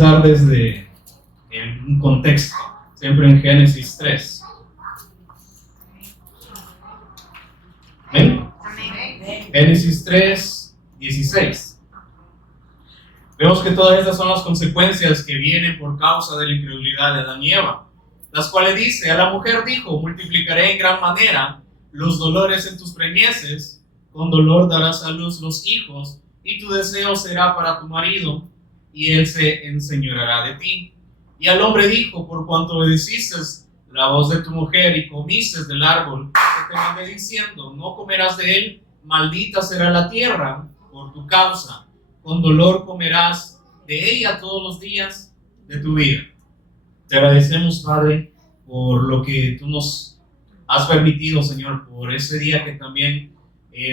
empezar desde un contexto, siempre en Génesis 3. ¿Ven? Génesis 3, 16. Vemos que todas estas son las consecuencias que vienen por causa de la incredulidad de Adán y Eva, las cuales dice: a la mujer dijo, multiplicaré en gran manera los dolores en tus preñeces, con dolor darás a luz los hijos, y tu deseo será para tu marido, y él se enseñoreará de ti. Y al hombre dijo: por cuanto obedeciste la voz de tu mujer y comiste del árbol que te mandé diciendo, no comerás de él, maldita será la tierra por tu causa, con dolor comerás de ella todos los días de tu vida. Te agradecemos, Padre, por lo que tú nos has permitido, Señor, por ese día que también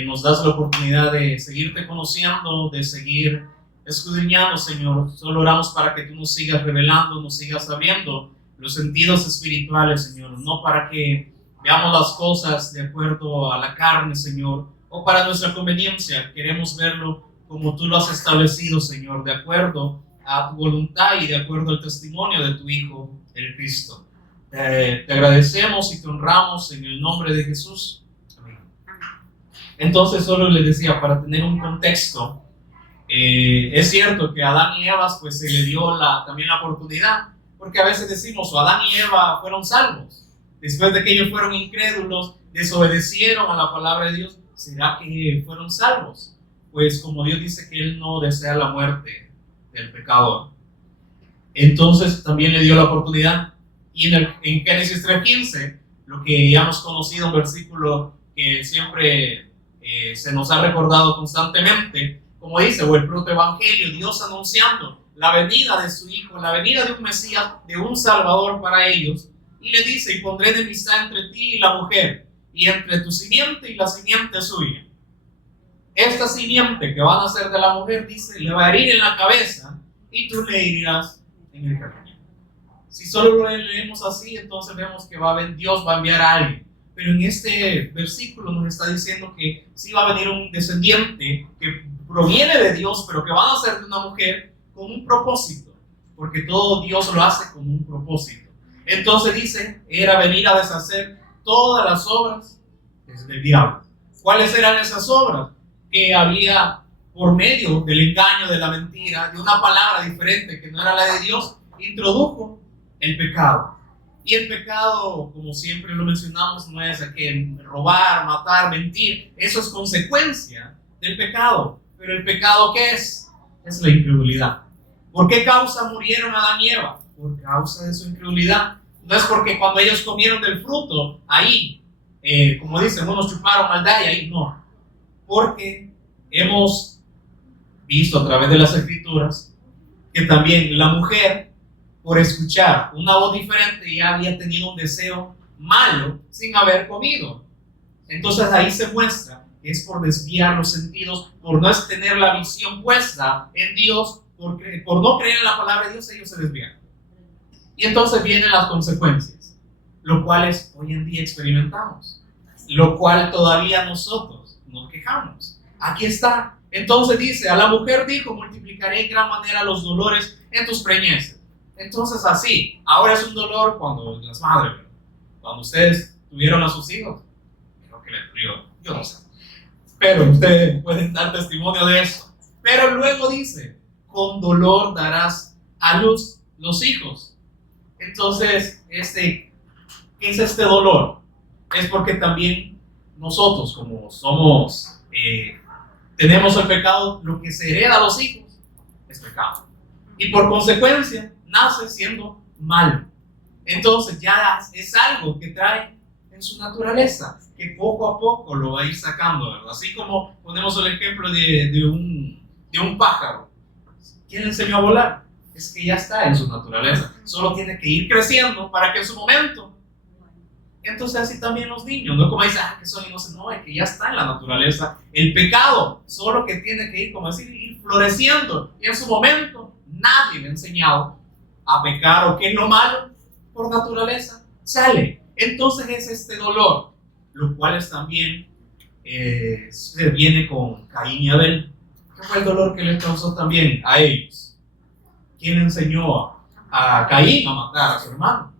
nos das la oportunidad de seguirte conociendo, de seguir escudriñando, Señor. Solo oramos para que tú nos sigas revelando, nos sigas abriendo los sentidos espirituales, Señor, no para que veamos las cosas de acuerdo a la carne, Señor, o para nuestra conveniencia. Queremos verlo como tú lo has establecido, Señor, de acuerdo a tu voluntad y de acuerdo al testimonio de tu Hijo, el Cristo. Te agradecemos y te honramos en el nombre de Jesús. Amén. Entonces, solo les decía, para tener un contexto, es cierto que a Adán y Eva pues, se le dio también la oportunidad, porque a veces decimos, Adán y Eva fueron salvos, después de que ellos fueron incrédulos, desobedecieron a la palabra de Dios, ¿será que fueron salvos? Pues como Dios dice que Él no desea la muerte del pecador, entonces también le dio la oportunidad. Y en Génesis 3:15, lo que ya hemos conocido, un versículo que siempre se nos ha recordado constantemente, como dice, o el protoevangelio, Dios anunciando la venida de su Hijo, la venida de un Mesías, de un Salvador para ellos, y le dice: y pondré enemistad entre ti y la mujer, y entre tu simiente y la simiente suya. Esta simiente que van a ser de la mujer, dice, le va a herir en la cabeza, y tú le herirás en el calcañar. Si solo lo leemos así, entonces vemos que Dios va a enviar a alguien. Pero en este versículo nos está diciendo que sí va a venir un descendiente que proviene de Dios, pero que van a ser de una mujer con un propósito, porque todo Dios lo hace con un propósito. Entonces dice, era venir a deshacer todas las obras del diablo. ¿Cuáles eran esas obras? Que había, por medio del engaño, de la mentira, de una palabra diferente que no era la de Dios, introdujo el pecado. Y el pecado, como siempre lo mencionamos, no es que robar, matar, mentir. Eso es consecuencia del pecado. Pero el pecado, ¿qué es? Es la incredulidad. ¿Por qué causa murieron Adán y Eva? Por causa de su incredulidad. No es porque cuando ellos comieron del fruto, ahí, como dicen, unos chuparon maldad y ahí no. Porque hemos visto a través de las Escrituras que también la mujer, por escuchar una voz diferente, ya había tenido un deseo malo sin haber comido. Entonces ahí se muestra que es por desviar los sentidos, por no tener la visión puesta en Dios, por no creer en la palabra de Dios, ellos se desvían. Y entonces vienen las consecuencias, lo cuales hoy en día experimentamos, lo cual todavía nosotros nos quejamos. Aquí está. Entonces dice, a la mujer dijo, multiplicaré en gran manera los dolores en tus preñeces. Entonces así, ahora es un dolor cuando las madres, cuando ustedes tuvieron a sus hijos, creo que les dolió, yo no sé, pero ustedes pueden dar testimonio de eso. Pero luego dice, con dolor darás a luz los hijos. Entonces, ¿qué es este dolor? Es porque también nosotros, como somos, tenemos el pecado, lo que se hereda a los hijos es pecado. Y por consecuencia, nace siendo malo. Entonces ya es algo que trae en su naturaleza, que poco a poco lo va a ir sacando, ¿verdad? Así como ponemos el ejemplo de un pájaro. ¿Quién le enseñó a volar? Es que ya está en su naturaleza. Solo tiene que ir creciendo para que en su momento. Entonces así también los niños, no como dicen, que son inocentes, no, es que ya está en la naturaleza. El pecado, solo que tiene que ir, como decir, ir floreciendo. Y en su momento, nadie me ha enseñado a pecar o que es lo malo, por naturaleza, sale. Entonces es este dolor, lo cual es también se viene con Caín y Abel. ¿Qué fue el dolor que les causó también a ellos? ¿quién enseñó a Caín a matar a su hermano?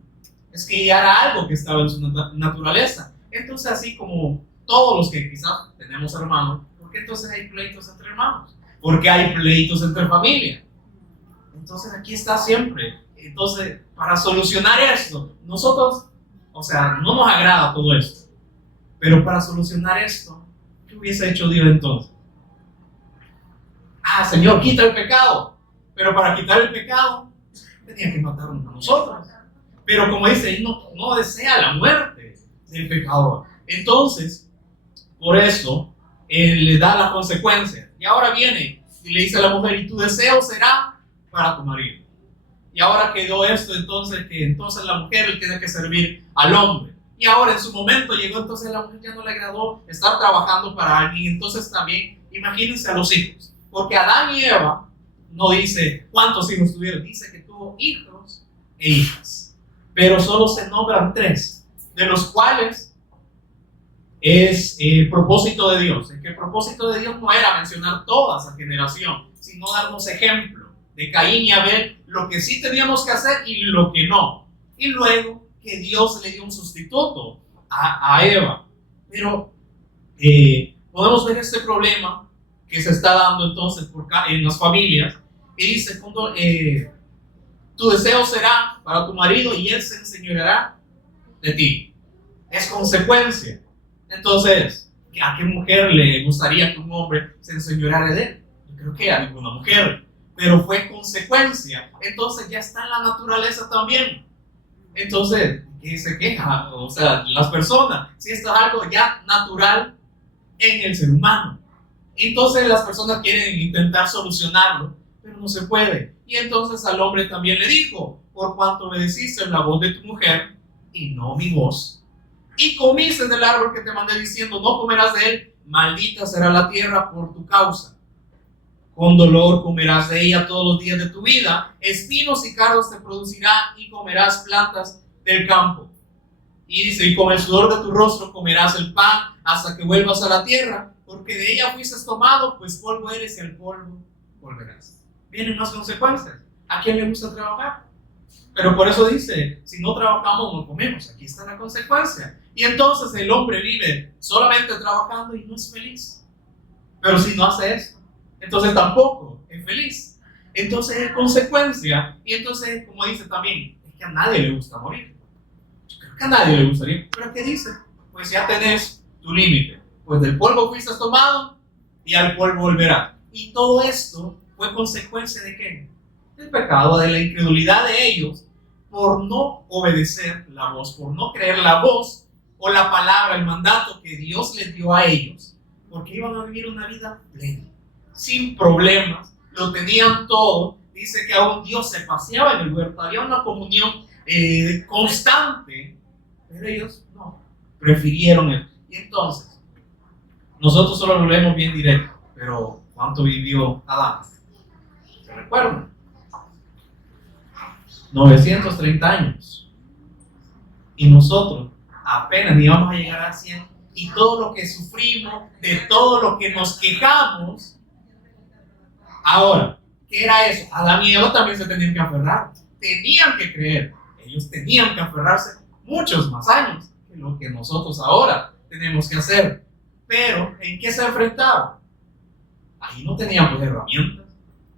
Es que ya era algo que estaba en su naturaleza. Entonces, así como todos los que quizás tenemos hermanos, ¿por qué entonces hay pleitos entre hermanos? ¿Por qué hay pleitos entre familia? Entonces aquí está siempre. Entonces, para solucionar esto, nosotros, no nos agrada todo esto, pero para solucionar esto, ¿qué hubiese hecho Dios entonces? Señor, quita el pecado. Pero para quitar el pecado, tenía que matarnos a nosotros. Pero como dice, Él no desea la muerte del pecador. Entonces, por eso, Él le da la consecuencia. Y ahora viene y le dice a la mujer, y tu deseo será para tu marido. Y ahora quedó esto, entonces la mujer le tiene que servir al hombre. Y ahora en su momento llegó, entonces la mujer ya no le agradó estar trabajando para alguien. Entonces también, imagínense a los hijos. Porque Adán y Eva no dice cuántos hijos tuvieron, dice que tuvo hijos e hijas. Pero solo se nombran 3, de los cuales es el propósito de Dios. Es que el propósito de Dios no era mencionar toda esa generación, sino darnos ejemplo de Caín y Abel, lo que sí teníamos que hacer y lo que no. Y luego que Dios le dio un sustituto a Eva. Pero podemos ver este problema que se está dando entonces en las familias. Y dice, tu deseo será para tu marido y él se enseñoreará de ti. Es consecuencia. Entonces, ¿a qué mujer le gustaría que un hombre se enseñoreara de él? Yo creo que a ninguna mujer. Pero fue consecuencia. Entonces ya está en la naturaleza también. Entonces, ¿qué se queja? Las personas, si esto es algo ya natural en el ser humano. Entonces las personas quieren intentar solucionarlo, pero no se puede. Y entonces al hombre también le dijo, por cuanto obedeciste la voz de tu mujer y no mi voz, y comiste del árbol que te mandé diciendo, no comerás de él, maldita será la tierra por tu causa. Con dolor comerás de ella todos los días de tu vida, espinos y cardos te producirá y comerás plantas del campo. Y dice, y con el sudor de tu rostro comerás el pan hasta que vuelvas a la tierra, porque de ella fuiste tomado, pues polvo eres y al polvo volverás. Vienen más consecuencias. ¿A quién le gusta trabajar? Pero por eso dice, si no trabajamos no comemos. Aquí está la consecuencia. Y entonces el hombre vive solamente trabajando y no es feliz. Pero si no hace esto, entonces tampoco es feliz. Entonces es consecuencia. Y entonces, como dice también, es que a nadie le gusta morir. Yo creo que a nadie le gustaría. ¿Pero qué dice? Pues ya tenés tu límite. Pues del polvo fuiste tomado y al polvo volverás. Y todo esto fue consecuencia de ¿qué? Del pecado, de la incredulidad de ellos por no obedecer la voz, por no creer la voz o la palabra, el mandato que Dios les dio a ellos, porque iban a vivir una vida plena, sin problemas, lo tenían todo. Dice que aún Dios se paseaba en el huerto, había una comunión constante, pero ellos no, prefirieron él. Y entonces, nosotros solo lo vemos bien directo, pero ¿cuánto vivió Adán? ¿Se recuerdan? 930 años. Y nosotros apenas íbamos a llegar a 100. Y todo lo que sufrimos, de todo lo que nos quejamos. Ahora, ¿qué era eso? Adán y Eva también se tenían que aferrar. Tenían que creer. Ellos tenían que aferrarse muchos más años que lo que nosotros ahora tenemos que hacer. Pero, ¿en qué se enfrentaban? Ahí no tenían pues herramientas.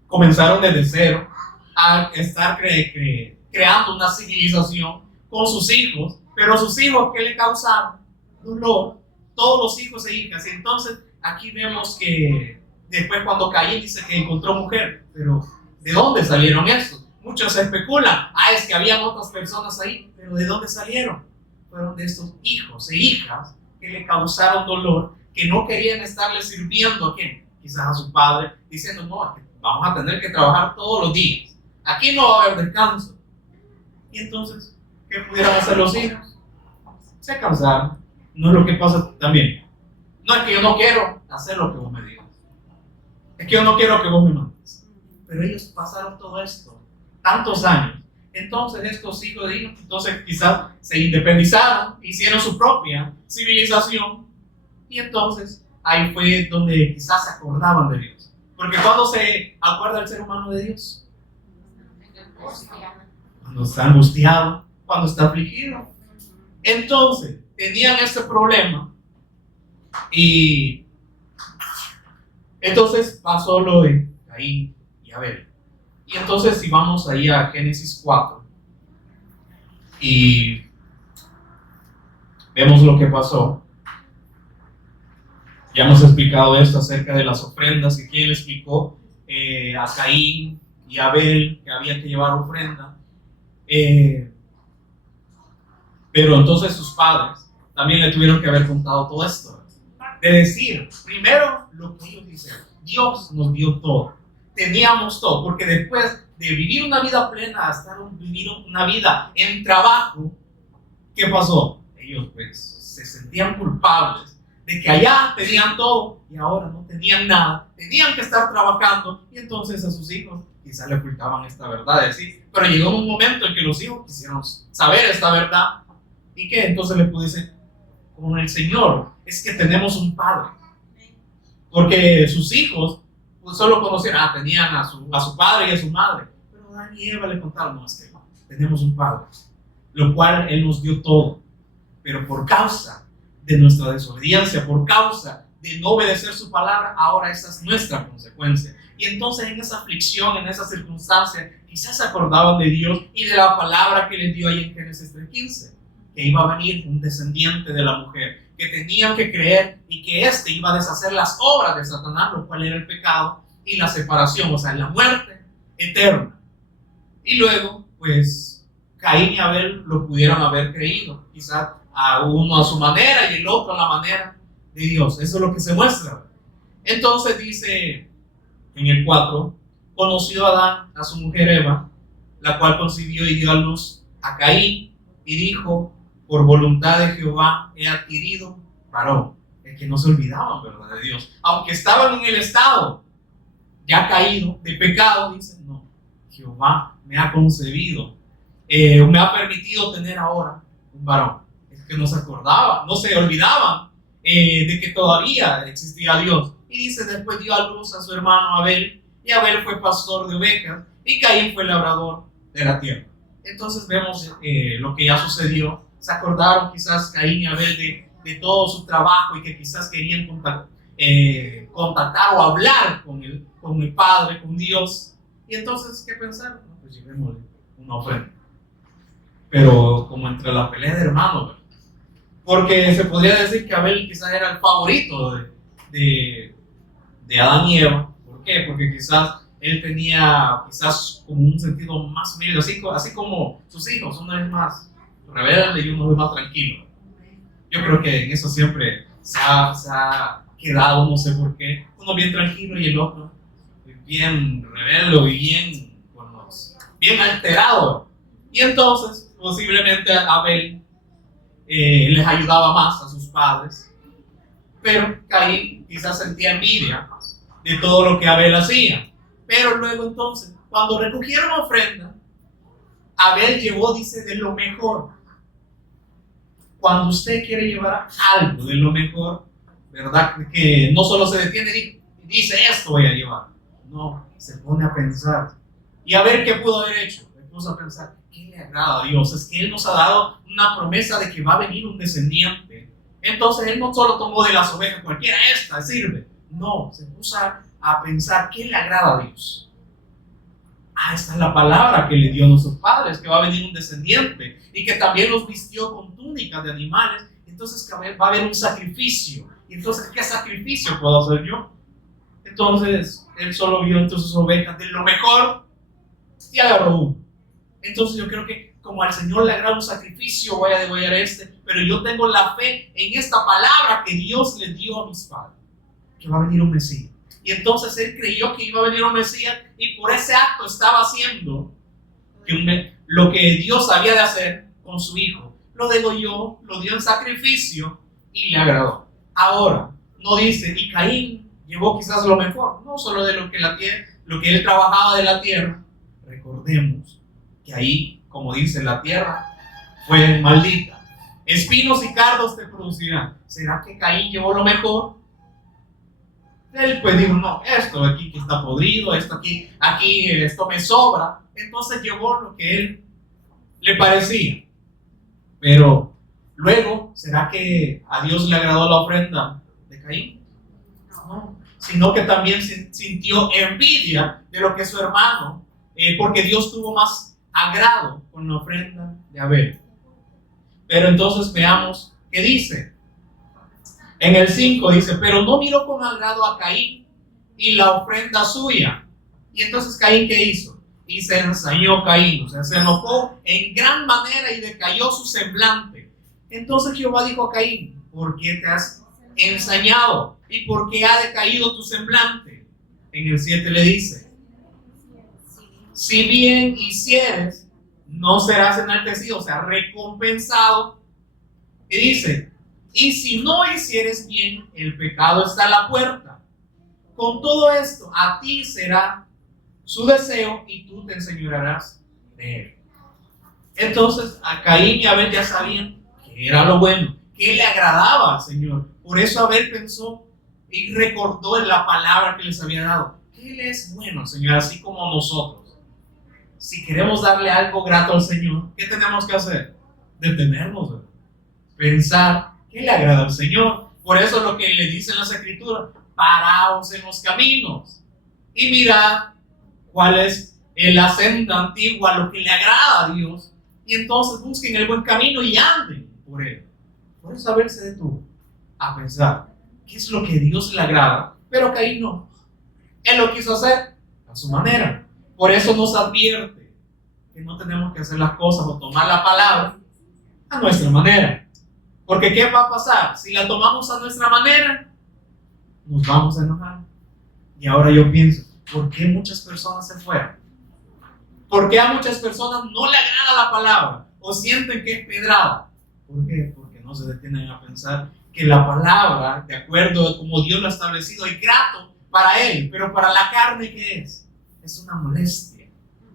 Comenzaron desde cero a estar creando una civilización con sus hijos, pero sus hijos, ¿qué le causaron? Dolor. Todos los hijos e hijas. Y entonces, aquí vemos que después cuando Caín dice que encontró mujer, pero ¿de dónde salieron estos? Muchos especulan, es que habían otras personas ahí, pero ¿de dónde salieron? Fueron de estos hijos e hijas que le causaron dolor, que no querían estarle sirviendo a quién, quizás a su padre, diciendo, no, vamos a tener que trabajar todos los días, aquí no va a haber descanso. Y entonces, ¿qué pudieran hacer los hijos? Se cansaron. No es lo que pasa también. No es que yo no quiero hacer lo que vos me digas, es que yo no quiero que vos me mandes. Pero ellos pasaron todo esto, tantos años. Entonces estos hijos de hijos, entonces quizás se independizaron, hicieron su propia civilización, y entonces ahí fue donde quizás se acordaban de Dios. Porque cuando se acuerda el ser humano de Dios, Cuando está angustiado, cuando está afligido. Entonces, tenían este problema y entonces pasó lo de Caín y Abel. Y entonces si vamos ahí a Génesis 4 y vemos lo que pasó. Ya hemos explicado esto acerca de las ofrendas y quién le explicó a Caín y a Abel que había que llevar ofrenda. Pero entonces sus padres también le tuvieron que haber contado todo esto. De decir, primero lo que ellos dicen, Dios nos dio todo, teníamos todo, porque después de vivir una vida plena hasta vivir una vida en trabajo, ¿qué pasó? Ellos pues se sentían culpables de que allá tenían todo y ahora no tenían nada, tenían que estar trabajando y entonces a sus hijos quizás le ocultaban esta verdad, ¿sí? Pero llegó un momento en que los hijos quisieron saber esta verdad y que entonces le pudiesen, con el Señor, es que tenemos un Padre, porque sus hijos pues, solo conocían, tenían a su padre y a su madre, pero Adán y Eva le contaron, no, es que tenemos un Padre, lo cual Él nos dio todo, pero por causa de nuestra desobediencia, por causa de no obedecer su palabra, ahora esa es nuestra consecuencia. Y entonces en esa aflicción, en esa circunstancia, quizás se acordaban de Dios y de la palabra que les dio ahí en Génesis 3:15, que iba a venir un descendiente de la mujer, que tenían que creer y que éste iba a deshacer las obras de Satanás, lo cual era el pecado y la separación, o sea, la muerte eterna. Y luego, pues, Caín y Abel lo pudieron haber creído, quizás a uno a su manera y el otro a la manera de Dios. Eso es lo que se muestra. Entonces dice en el 4, conoció Adán a su mujer Eva, la cual concibió y dio a luz a Caín y dijo, por voluntad de Jehová he adquirido varón. Es que no se olvidaban, ¿verdad?, de Dios. Aunque estaban en el estado ya caído de pecado, dicen, no, Jehová me ha concebido, me ha permitido tener ahora un varón. Es que no se acordaban, no se olvidaban de que todavía existía Dios. Y dice, después dio a luz a su hermano Abel, y Abel fue pastor de ovejas, y Caín fue labrador de la tierra. Entonces vemos lo que ya sucedió. Se acordaron quizás Caín y Abel de todo su trabajo y que quizás querían contactar o hablar con el Padre, con Dios. Y entonces, ¿qué pensaron? No, pues llevémosle una ofrenda. Pero como entre la pelea de hermanos, ¿verdad? Porque se podría decir que Abel quizás era el favorito de Adán y Eva. ¿Por qué? Porque quizás él tenía quizás como un sentido más humilde, así como sus hijos, uno es más rebelde y uno es más tranquilo. Yo creo que en eso siempre se ha quedado, no sé por qué, uno bien tranquilo y el otro bien rebelde y bien alterado. Y entonces posiblemente Abel les ayudaba más a sus padres, pero Caín quizás sentía envidia de todo lo que Abel hacía. Pero luego entonces, cuando recogieron ofrenda, Abel llevó, dice, de lo mejor. Cuando usted quiere llevar algo de lo mejor, ¿verdad? Que no solo se detiene y dice, esto voy a llevar. No, se pone a pensar. Y a ver qué pudo haber hecho. Se puso a pensar, ¿qué le agrada a Dios? Es que Él nos ha dado una promesa de que va a venir un descendiente. Entonces Él no solo tomó de las ovejas cualquiera, esta sirve. No, se puso a pensar, ¿qué le agrada a Dios? Esta es la palabra que le dio a nuestros padres, que va a venir un descendiente y que también los vistió con túnicas de animales. Entonces que va a haber un sacrificio. Y entonces, ¿qué sacrificio puedo hacer yo? Entonces, él solo vio entre sus ovejas de lo mejor y agarró uno. Entonces yo creo que como al Señor le agrada un sacrificio, voy a degollar pero yo tengo la fe en esta palabra que Dios le dio a mis padres, que va a venir un Mesías. Y entonces él creyó que iba a venir un Mesías y por ese acto estaba haciendo lo que Dios había de hacer con su hijo. Lo degolló, lo dio en sacrificio y le agradó. Ahora, no dice, y Caín llevó quizás lo mejor, no solo de lo que él trabajaba de la tierra. Recordemos que ahí, como dice, la tierra fue maldita. Espinos y cardos te producirán. ¿Será que Caín llevó lo mejor? Él pues dijo, no, esto aquí que está podrido, esto aquí esto me sobra. Entonces llevó lo que él le parecía. Pero luego, ¿será que a Dios le agradó la ofrenda de Caín? No, sino que también sintió envidia de lo que su hermano, porque Dios tuvo más agrado con la ofrenda de Abel. Pero entonces veamos qué dice. En el 5 dice, pero no miró con agrado a Caín y la ofrenda suya. Y entonces Caín, ¿qué hizo? Y se ensañó Caín, o sea, se enojó en gran manera y decayó su semblante. Entonces Jehová dijo a Caín, ¿por qué te has ensañado? ¿Y por qué ha decaído tu semblante? En el 7 le dice, si bien hicieres, no serás enaltecido, o sea, recompensado. Y dice, y si no hicieres bien, el pecado está a la puerta. Con todo esto, a ti será su deseo y tú te enseñorearás de él. Entonces, a Caín y Abel ya sabían que era lo bueno, que le agradaba al Señor. Por eso Abel pensó y recordó en la palabra que les había dado, que Él es bueno, Señor, así como nosotros. Si queremos darle algo grato al Señor, ¿qué tenemos que hacer? Detenernos, ¿verdad? Pensar qué le agrada al Señor. Por eso es lo que le dice en las Escrituras, paraos en los caminos y mirad cuál es la senda antigua, lo que le agrada a Dios, y entonces busquen el buen camino y anden por él. Por eso Abel se detuvo a pensar qué es lo que Dios le agrada, pero Caín no. Él lo quiso hacer a su manera. Por eso nos advierte que no tenemos que hacer las cosas o tomar la palabra a nuestra manera. Porque ¿qué va a pasar? Si la tomamos a nuestra manera, nos vamos a enojar. Y ahora yo pienso, ¿por qué muchas personas se fueron? ¿Por qué a muchas personas no le agrada la palabra o sienten que es pedrada? ¿Por qué? Porque no se detienen a pensar que la palabra, de acuerdo a como Dios lo ha establecido, es grato para él, pero para la carne, ¿qué es? Es una molestia.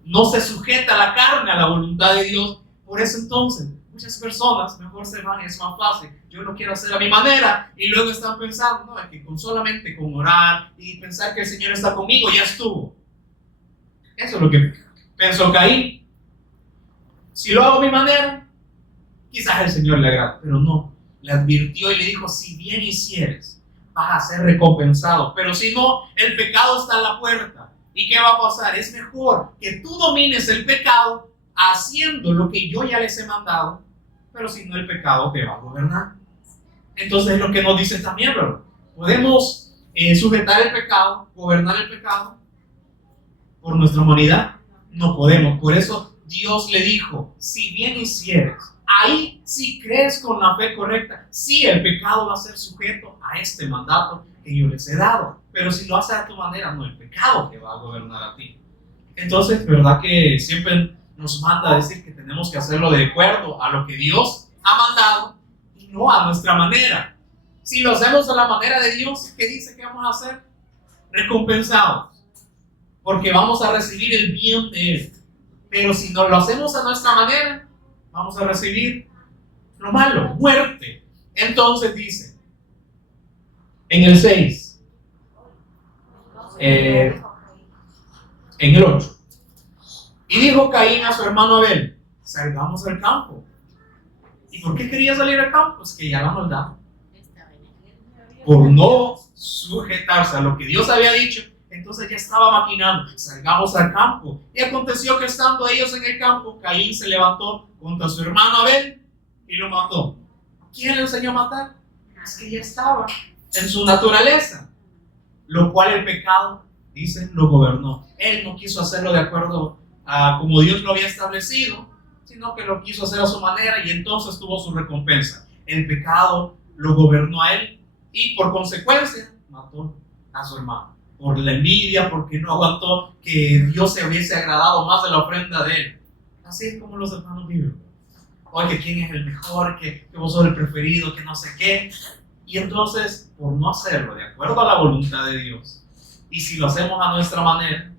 No se sujeta la carne a la voluntad de Dios. Por eso entonces muchas personas mejor se van, es más fácil, yo lo quiero hacer a mi manera, y luego están pensando, no, es que solamente con orar y pensar que el Señor está conmigo ya estuvo. Eso es lo que pensó Caín. Si lo hago a mi manera, quizás el Señor le agrada, pero no. Le advirtió y le dijo, si bien hicieres, vas a ser recompensado, pero si no, el pecado está a la puerta. ¿Y qué va a pasar? Es mejor que tú domines el pecado haciendo lo que yo ya les he mandado, pero si no, el pecado te va a gobernar. Entonces es lo que nos dice también, ¿verdad? Podemos sujetar el pecado, gobernar el pecado por nuestra humanidad. No podemos. Por eso Dios le dijo, si bien hicieres, ahí si crees con la fe correcta, sí, el pecado va a ser sujeto a este mandato que yo les he dado. Pero si lo haces a tu manera, no, el pecado te va a gobernar a ti. Entonces, ¿verdad que siempre nos manda a decir que tenemos que hacerlo de acuerdo a lo que Dios ha mandado y no a nuestra manera? Si lo hacemos a la manera de Dios, ¿qué dice que vamos a hacer? Recompensados, porque vamos a recibir el bien de Él. Pero si no lo hacemos a nuestra manera, vamos a recibir lo malo, muerte. Entonces dice, en el 6, en el 8, y dijo Caín a su hermano Abel, salgamos al campo. ¿Y por qué quería salir al campo? Pues que ya la maldad, por no sujetarse a lo que Dios había dicho, entonces ya estaba maquinando, salgamos al campo. Y aconteció que estando ellos en el campo, Caín se levantó contra su hermano Abel y lo mató. ¿Quién le enseñó a matar? Es que ya estaba en su naturaleza, lo cual el pecado, dice, lo gobernó. Él no quiso hacerlo de acuerdo a como Dios lo había establecido, sino que lo quiso hacer a su manera y entonces tuvo su recompensa. El pecado lo gobernó a él y por consecuencia mató a su hermano. Por la envidia, porque no aguantó que Dios se hubiese agradado más de la ofrenda de él. Así es como los hermanos viven. Oye, ¿quién es el mejor? Que vos sos el preferido, que no sé qué. Y entonces, por no hacerlo de acuerdo a la voluntad de Dios, y si lo hacemos a nuestra manera,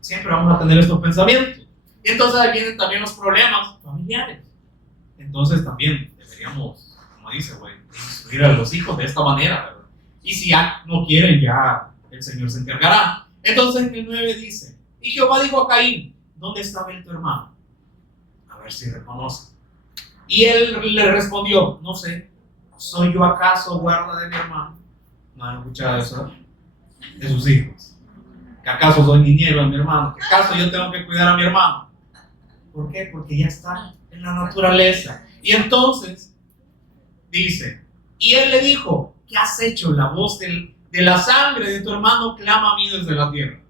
siempre vamos a tener estos pensamientos. Y entonces ahí vienen también los problemas familiares. Entonces también deberíamos, como dice, instruir a los hijos de esta manera, ¿verdad? Y si ya no quieren, ya el Señor se encargará. Entonces en el 9 dice, y Jehová dijo a Caín, ¿dónde está Abel tu hermano? A ver si reconoce. Y él le respondió, no sé, ¿soy yo acaso guarda de mi hermano? ¿No han escuchado eso de sus hijos? ¿Que acaso soy niñero de mi hermano? ¿Que acaso yo tengo que cuidar a mi hermano? ¿Por qué? Porque ya está en la naturaleza. Y entonces dice, y él le dijo, ¿qué has hecho? La voz de la sangre de tu hermano clama a mí desde la tierra.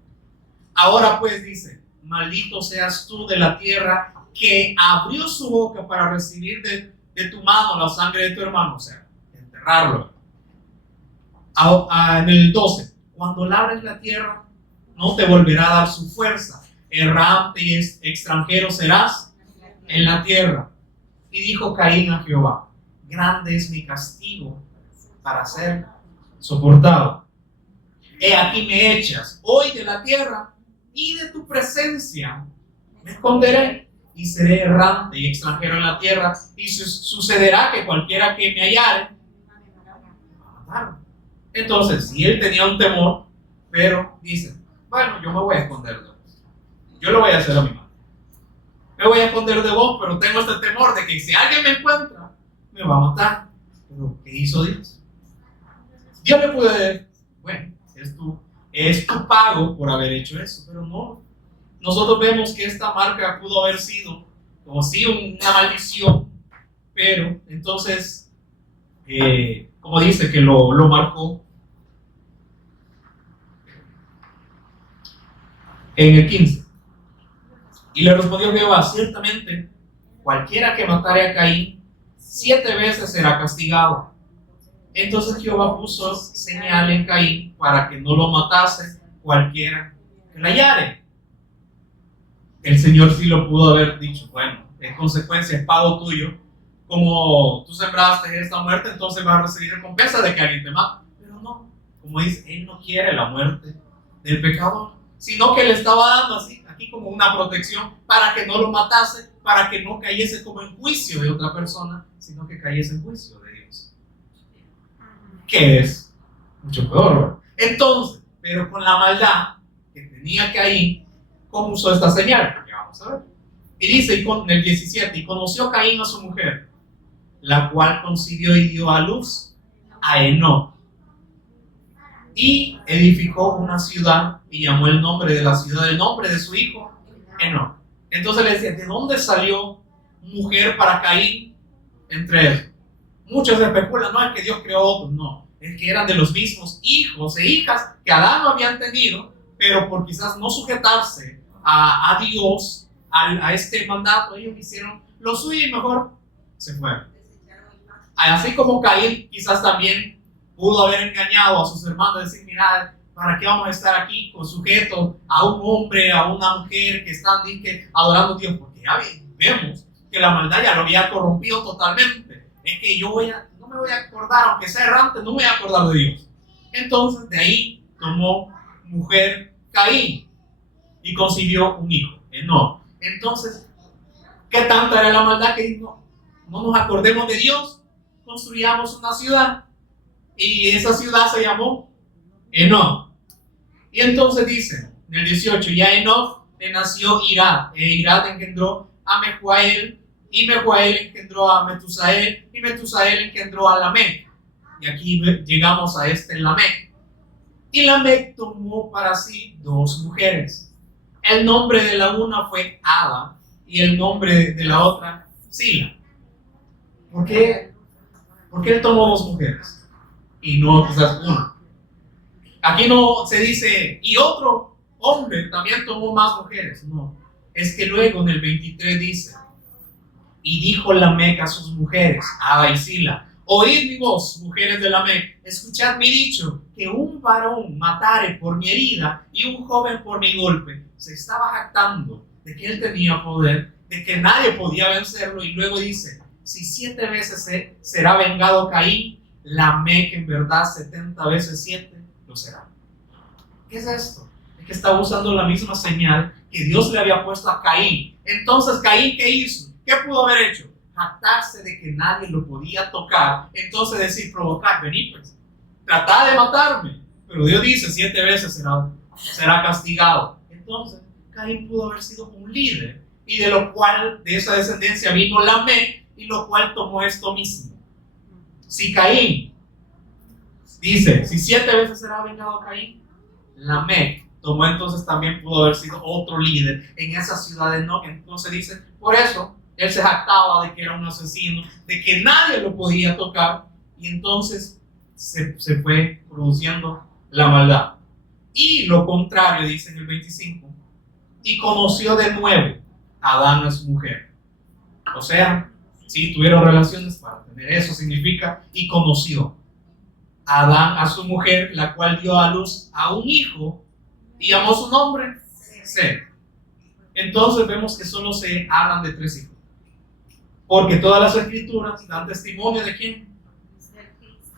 Ahora pues dice, maldito seas tú de la tierra que abrió su boca para recibir de tu mano la sangre de tu hermano, o sea, enterrarlo. En el 12, cuando labres la tierra, no te volverá a dar su fuerza, errante y extranjero serás en la tierra. Y dijo Caín a Jehová, grande es mi castigo para ser soportado. He aquí me echas hoy de la tierra y de tu presencia me esconderé y seré errante y extranjero en la tierra, y sucederá que cualquiera que me hallare me va a matar. Entonces, si él tenía un temor, pero dice, bueno, yo me voy a esconder de vos, yo lo voy a hacer a mi madre, me voy a esconder de vos, pero tengo este temor de que si alguien me encuentra, me va a matar. Pero ¿qué hizo Dios? Dios le puede decir, bueno, es tu pago por haber hecho eso, pero no. Nosotros vemos que esta marca pudo haber sido como si una maldición, pero entonces, como dice que lo marcó en el 15. Y le respondió Jehová, ciertamente, cualquiera que matare a Caín, 7 veces será castigado. Entonces Jehová puso señal en Caín para que no lo matase cualquiera que la hallare. El Señor sí lo pudo haber dicho, bueno, en consecuencia es pago tuyo, como tú sembraste esta muerte, entonces vas a recibir recompensa de que alguien te mate. Pero no, como dice, Él no quiere la muerte del pecador, sino que le estaba dando así, aquí como una protección para que no lo matase, para que no cayese como en juicio de otra persona, sino que cayese en juicio de Dios, que es mucho peor, ¿verdad? Entonces, pero con la maldad que tenía Caín, ¿cómo usó esta señal? Porque vamos a ver. Y dice en el 17, y conoció Caín a su mujer, la cual concibió y dio a luz a Enoc. Y edificó una ciudad y llamó el nombre de la ciudad, el nombre de su hijo, Enoc. Entonces le decía, ¿de dónde salió mujer para Caín entre ellos? Muchos especulan, no es que Dios creó otros, no, es que eran de los mismos hijos e hijas que Adán no habían tenido, pero por quizás no sujetarse a Dios, a este mandato, ellos hicieron lo suyo y mejor se fueron. Así como Caín quizás también pudo haber engañado a sus hermanos, decir, mira, ¿para qué vamos a estar aquí con sujetos a un hombre, a una mujer que están adorando a Dios? Porque ya vemos que la maldad ya lo había corrompido totalmente. Es que yo no me voy a acordar, aunque sea errante, no me voy a acordar de Dios. Entonces de ahí tomó mujer Caín y concibió un hijo, Enoc. Entonces, ¿qué tanta era la maldad que no nos acordemos de Dios? Construyamos una ciudad y esa ciudad se llamó Enoc. Y entonces dice en el 18, y a Enoc le nació Irad, Irad engendró a Mehujael, y Mehujael engendró a Metusael, y Metusael engendró a Lamec. Y aquí llegamos a este Lamec. Y Lamec tomó para sí 2 mujeres. El nombre de la una fue Ada y el nombre de la otra Sila. ¿Por qué él tomó 2 mujeres y no quizás una? Aquí no se dice, y otro hombre también tomó más mujeres. No, es que luego en el 23 dice, y dijo Lamec a sus mujeres, Ada y Sila, oíd mi voz, mujeres de Lamec, escuchad mi dicho, que un varón matare por mi herida y un joven por mi golpe. Se estaba jactando de que él tenía poder, de que nadie podía vencerlo, y luego dice, si 7 veces será vengado Caín, Lamec en verdad 70 veces 7 lo será. ¿Qué es esto? Es que estaba usando la misma señal que Dios le había puesto a Caín. Entonces, ¿Caín qué hizo? ¿Qué pudo haber hecho? Jactarse de que nadie lo podía tocar, entonces decir, provocar, vení pues, tratá de matarme, pero Dios dice 7 veces será castigado. Entonces, Caín pudo haber sido un líder, y de lo cual, de esa descendencia vino Lamec, y lo cual tomó esto mismo. Si Caín dice, si 7 veces será vengado Caín, Lamec tomó, entonces también pudo haber sido otro líder en esa ciudad de No. Entonces dice, por eso él se jactaba de que era un asesino, de que nadie lo podía tocar, y entonces se fue produciendo la maldad. Y lo contrario, dice en el 25, y conoció de nuevo a Adán a su mujer. O sea, sí tuvieron relaciones para tener, eso significa, y conoció a Adán a su mujer, la cual dio a luz a un hijo y llamó su nombre Set. Entonces vemos que solo se hablan de 3 hijos, porque todas las escrituras dan testimonio de ¿quién?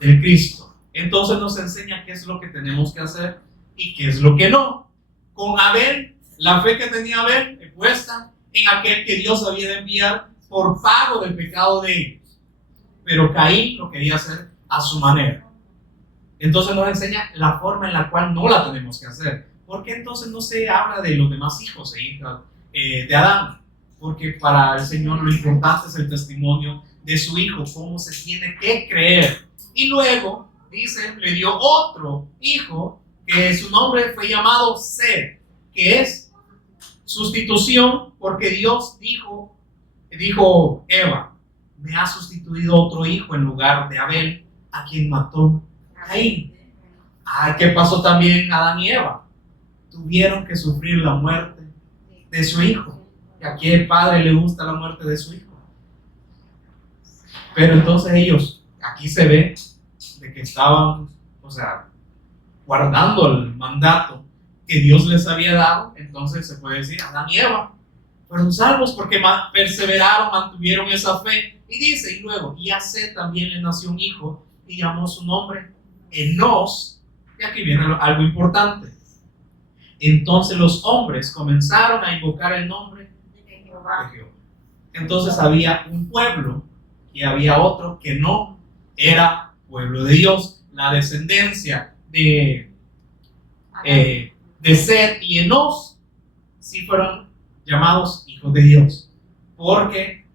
Del Cristo. Entonces nos enseña qué es lo que tenemos que hacer y qué es lo que no. Con Abel, la fe que tenía Abel es puesta en aquel que Dios había de enviar por pago del pecado de ellos, pero Caín lo quería hacer a su manera. Entonces nos enseña la forma en la cual no la tenemos que hacer. ¿Por qué entonces no se habla de los demás hijos e hijas de Adán? Porque para el Señor lo importante es el testimonio de su hijo, cómo se tiene que creer. Y luego, dice, le dio otro hijo que su nombre fue llamado Set, que es sustitución, porque Dios dijo Eva, me ha sustituido otro hijo en lugar de Abel, a quien mató Caín. ¿Qué pasó también? Adán y Eva tuvieron que sufrir la muerte de su hijo. ¿Y a qué padre le gusta la muerte de su hijo? Pero entonces ellos, aquí se ve de que estaban, guardando el mandato que Dios les había dado. Entonces se puede decir, Adán y Eva fueron salvos porque perseveraron, mantuvieron esa fe. Y dice, y luego, y a Set también le nació un hijo y llamó su nombre Enos. Y aquí viene algo importante. Entonces los hombres comenzaron a invocar el nombre de Jehová. Entonces había un pueblo y había otro que no era pueblo de Dios. La descendencia de Set y Enos sí fueron llamados hijos de Dios, porque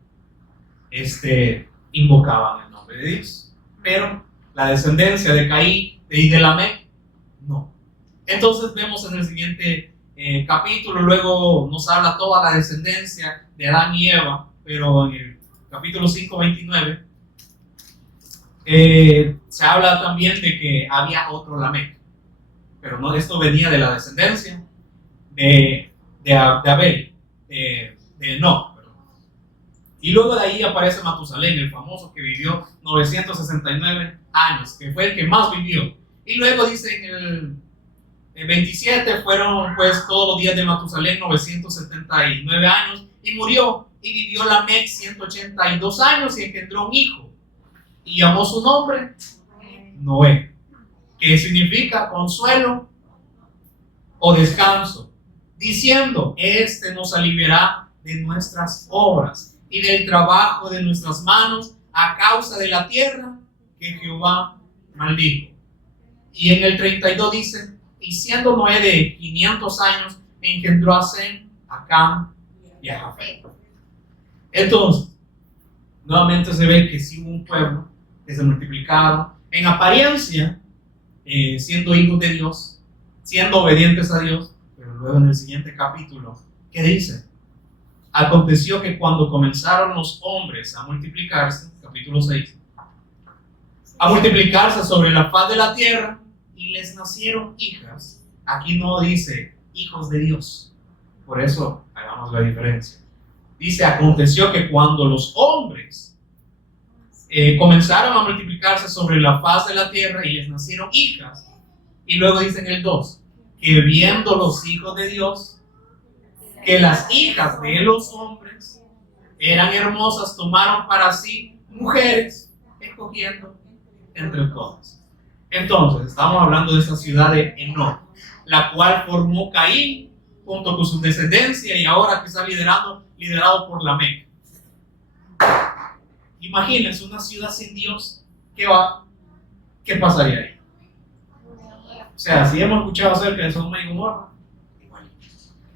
invocaban el nombre de Dios. Pero la descendencia de Caín y de Lamec, no. Entonces vemos en el siguiente capítulo, luego nos habla toda la descendencia de Adán y Eva, pero en el capítulo 5, 29, se habla también de que había otro Lamec, pero no, esto venía de la descendencia de Abel, no. Y luego de ahí aparece Matusalén, el famoso que vivió 969 años, que fue el que más vivió. Y luego dice en el 27 fueron pues todos los días de Matusalén 979 años y murió, y vivió Lamec 182 años y engendró un hijo y llamó su nombre Noé, que significa consuelo o descanso, diciendo, nos aliviará de nuestras obras y del trabajo de nuestras manos a causa de la tierra que Jehová maldijo. Y en el 32 dice, y siendo Noé de 500 años, engendró a Sem, a Cam y a Jafet. Entonces, nuevamente se ve que sí hubo un pueblo que se multiplicaron en apariencia, siendo hijos de Dios, siendo obedientes a Dios, pero luego en el siguiente capítulo, ¿qué dice? Aconteció que cuando comenzaron los hombres a multiplicarse, capítulo 6, a multiplicarse sobre la faz de la tierra, y les nacieron hijas. Aquí no dice hijos de Dios, por eso hagamos la diferencia. Dice, aconteció que cuando los hombres comenzaron a multiplicarse sobre la faz de la tierra y les nacieron hijas, y luego dice en el 2, que viendo los hijos de Dios, que las hijas de los hombres eran hermosas, tomaron para sí mujeres, escogiendo entre todas. Entonces, estamos hablando de esa ciudad de Enoc, la cual formó Caín junto con su descendencia y ahora que está liderado por Lamec. Imagínense una ciudad sin Dios, ¿qué pasaría ahí? sea, si hemos escuchado acerca de Sodoma y Gomorra, igual.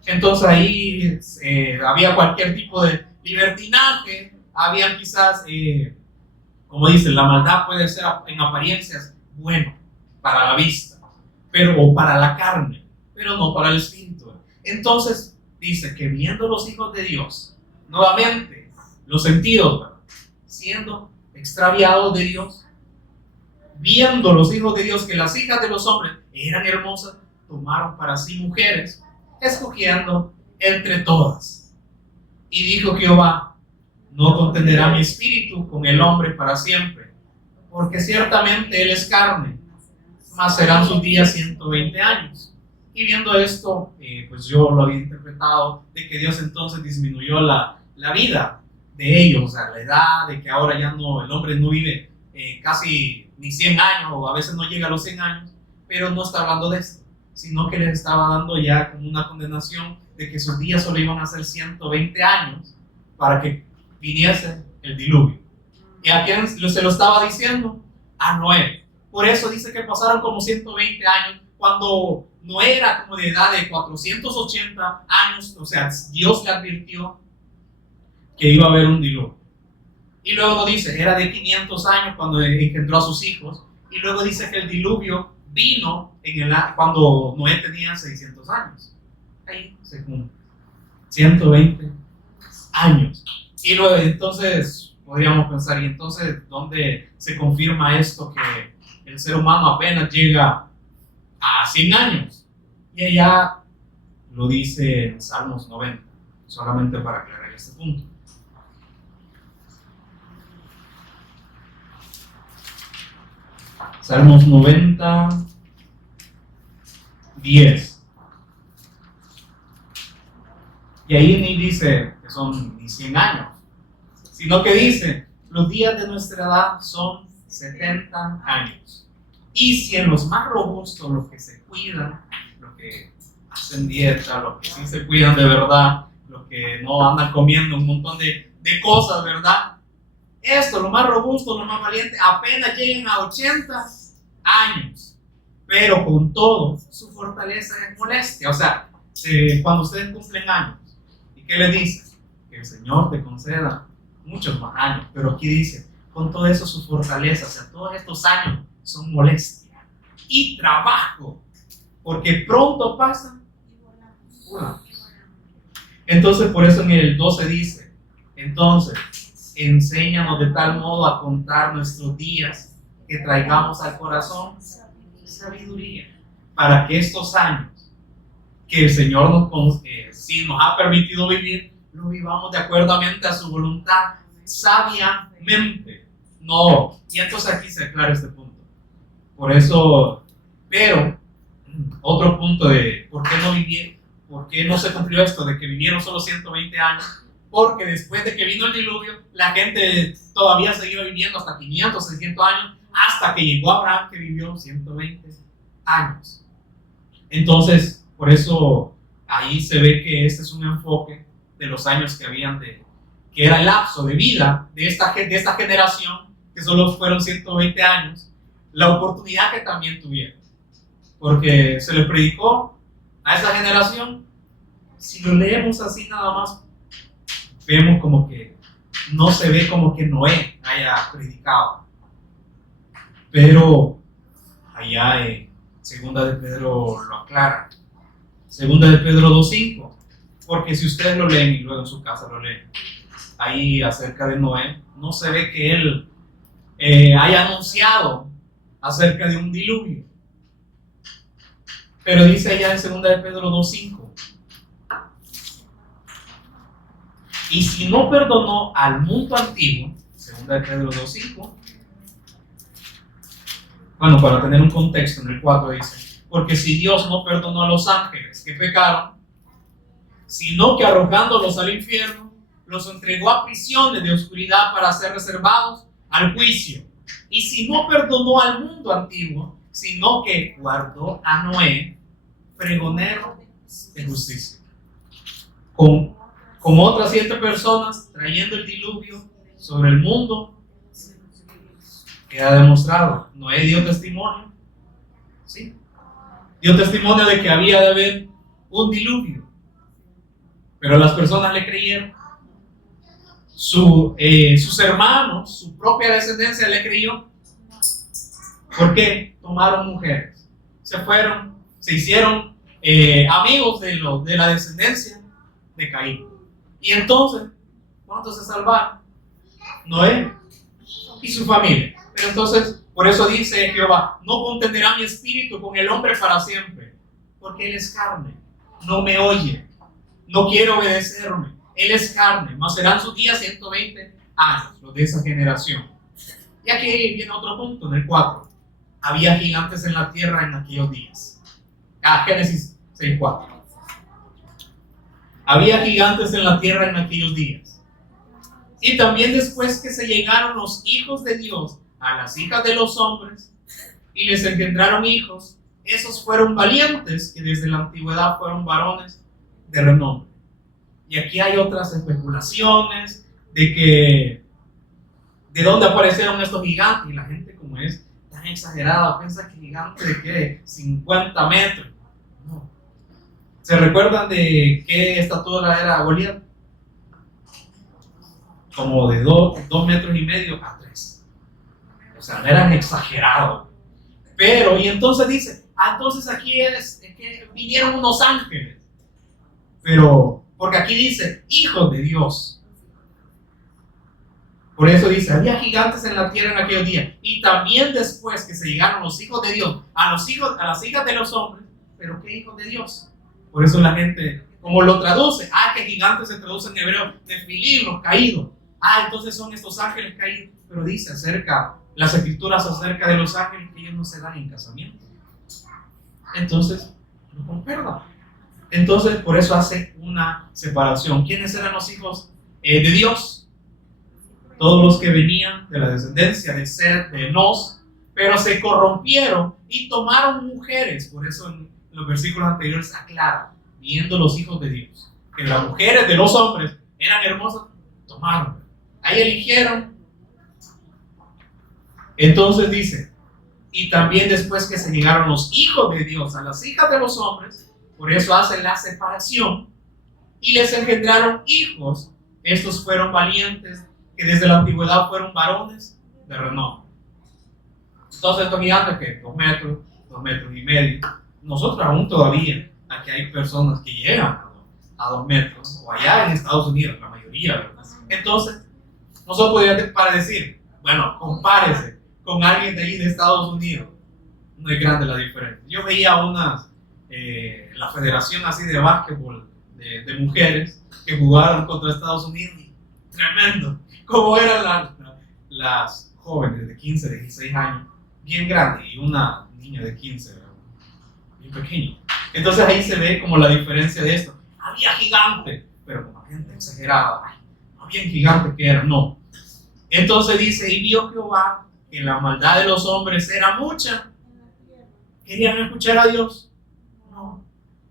Entonces ahí había cualquier tipo de libertinaje, había quizás, como dicen, la maldad puede ser en apariencias bueno para la vista, pero, o para la carne, pero no para el espíritu. Entonces dice que viendo los hijos de Dios, nuevamente, los sentidos, ¿verdad?, siendo extraviados de Dios, viendo los hijos de Dios que las hijas de los hombres eran hermosas, tomaron para sí mujeres, escogiendo entre todas. Y dijo Jehová: no contenderá mi espíritu con el hombre para siempre, porque ciertamente él es carne, mas serán sus días 120 años. Y viendo esto, pues yo lo había interpretado de que Dios entonces disminuyó la vida de ellos, o sea, la edad, de que ahora ya no, el hombre no vive casi ni 100 años, o a veces no llega a los 100 años, pero no está hablando de esto, sino que les estaba dando ya como una condenación de que sus días solo iban a ser 120 años para que viniese el diluvio. ¿Y a quién se lo estaba diciendo? A Noé. Por eso dice que pasaron como 120 años, cuando Noé era como de edad de 480 años, o sea, Dios le advirtió que iba a haber un diluvio. Y luego dice, era de 500 años cuando engendró a sus hijos, y luego dice que el diluvio vino cuando Noé tenía 600 años. Ahí se cumple 120 años. Y luego entonces podríamos pensar, ¿y entonces dónde se confirma esto que el ser humano apenas llega a 100 años? Y allá lo dice en Salmos 90, solamente para aclarar este punto. Salmos 90, 10. Y ahí ni dice que son ni 100 años, sino que dice, los días de nuestra edad son 70 años. Y si en los más robustos, los que se cuidan, los que hacen dieta, los que sí se cuidan de verdad, los que no andan comiendo un montón de cosas, ¿verdad? Esto, lo más robusto, lo más valiente, apenas lleguen a 80 años. Pero con todo, su fortaleza es molestia. O sea, cuando ustedes cumplen años, ¿y qué les dice? Que el Señor te conceda muchos más años. Pero aquí dice, con todo eso su fortaleza, o sea, todos estos años son molestia y trabajo, porque pronto pasan. Entonces, por eso en el 12 dice, entonces, enséñanos de tal modo a contar nuestros días que traigamos al corazón sabiduría, para que estos años que el Señor si nos ha permitido vivir, lo vivamos de acuerdamente a su voluntad, sabiamente. No, y entonces aquí se aclara este punto. Por eso, pero otro punto de por qué no se cumplió esto de que vivieron solo 120 años, porque después de que vino el diluvio, la gente todavía seguía viviendo hasta 500, 600 años, hasta que llegó Abraham, que vivió 120 años. Entonces, por eso ahí se ve que este es un enfoque de los años que era el lapso de vida de esta generación, que solo fueron 120 años, la oportunidad que también tuvieron, porque se le predicó a esa generación. Si lo leemos así nada más, vemos como que no se ve como que Noé haya predicado, pero allá en Segunda de Pedro lo aclara. Segunda de Pedro 2:5, porque si ustedes lo leen y luego en su casa lo leen, ahí acerca de Noé, no se ve que él haya anunciado acerca de un diluvio, pero dice allá en Segunda de Pedro 2:5, y si no perdonó al mundo antiguo, Segunda de Pedro 2:5, bueno, para tener un contexto, en el 4 dice, porque si Dios no perdonó a los ángeles que pecaron, sino que arrojándolos al infierno, los entregó a prisiones de oscuridad para ser reservados al juicio. Y si no perdonó al mundo antiguo, sino que guardó a Noé, pregonero de justicia, con otras 7 personas, trayendo el diluvio sobre el mundo, queda demostrado. Noé dio testimonio, ¿sí? dio testimonio de que había de haber un diluvio, pero las personas le creyeron. Sus hermanos, su propia descendencia le creyó. ¿Por qué? Tomaron mujeres, se fueron, se hicieron amigos de la descendencia de Caín. Y entonces, ¿cuántos se salvaron? Noé y su familia. Pero entonces, por eso dice Jehová: no contenderá mi espíritu con el hombre para siempre, porque él es carne, no me oye, no quiere obedecerme. Él es carne, mas serán sus días 120 años, los de esa generación. Y aquí viene otro punto, en el 4. Había gigantes en la tierra en aquellos días. Génesis 6:4. Había gigantes en la tierra en aquellos días. Y también después que se llegaron los hijos de Dios a las hijas de los hombres y les engendraron hijos, esos fueron valientes, que desde la antigüedad fueron varones de renombre. Y aquí hay otras especulaciones de dónde aparecieron estos gigantes. Y la gente, como es tan exagerada, piensa que gigantes de ¿qué? 50 metros. No. ¿Se recuerdan de qué estatura era Goliat? Como de 2 metros y medio a 3. O sea, no eran exagerados. Pero, y entonces dice, entonces aquí es que vinieron unos ángeles. Pero, porque aquí dice, hijos de Dios. Por eso dice, había gigantes en la tierra en aquellos días. Y también después que se llegaron los hijos de Dios a las hijas de los hombres. Pero ¿qué hijos de Dios? Por eso la gente, como lo traduce, que gigantes se traduce en hebreo, Nefilim, los caídos. Entonces son estos ángeles caídos. Pero dice las escrituras acerca de los ángeles, que ellos no se dan en casamiento. Entonces, no concuerda. Entonces, por eso hace una separación. ¿Quiénes eran los hijos de Dios? Todos los que venían de la descendencia de Seth, de Enos, pero se corrompieron y tomaron mujeres. Por eso en los versículos anteriores aclara, viendo los hijos de Dios, que las mujeres de los hombres eran hermosas, tomaron. Ahí eligieron. Entonces dice, y también después que se llegaron los hijos de Dios a las hijas de los hombres, por eso hacen la separación y les engendraron hijos. Estos fueron valientes, que desde la antigüedad fueron varones de renombre. Entonces estos gigantes que 2 metros, 2 metros y medio. Nosotros aún todavía, aquí hay personas que llegan a 2 metros, o allá en Estados Unidos, la mayoría, ¿verdad? Entonces, nosotros podríamos para decir, bueno, compárese con alguien de ahí de Estados Unidos. No es grande la diferencia. Yo veía la federación así de básquetbol de mujeres que jugaron contra Estados Unidos, y tremendo como eran las jóvenes de 15, 16 años, bien grandes, y una niña de 15, bien pequeña. Entonces ahí se ve como la diferencia de esto. Había gigantes, pero como gente exagerada, no había gigantes que eran, no. Entonces dice, y vio Jehová que la maldad de los hombres era mucha. ¿Querían escuchar a Dios? No.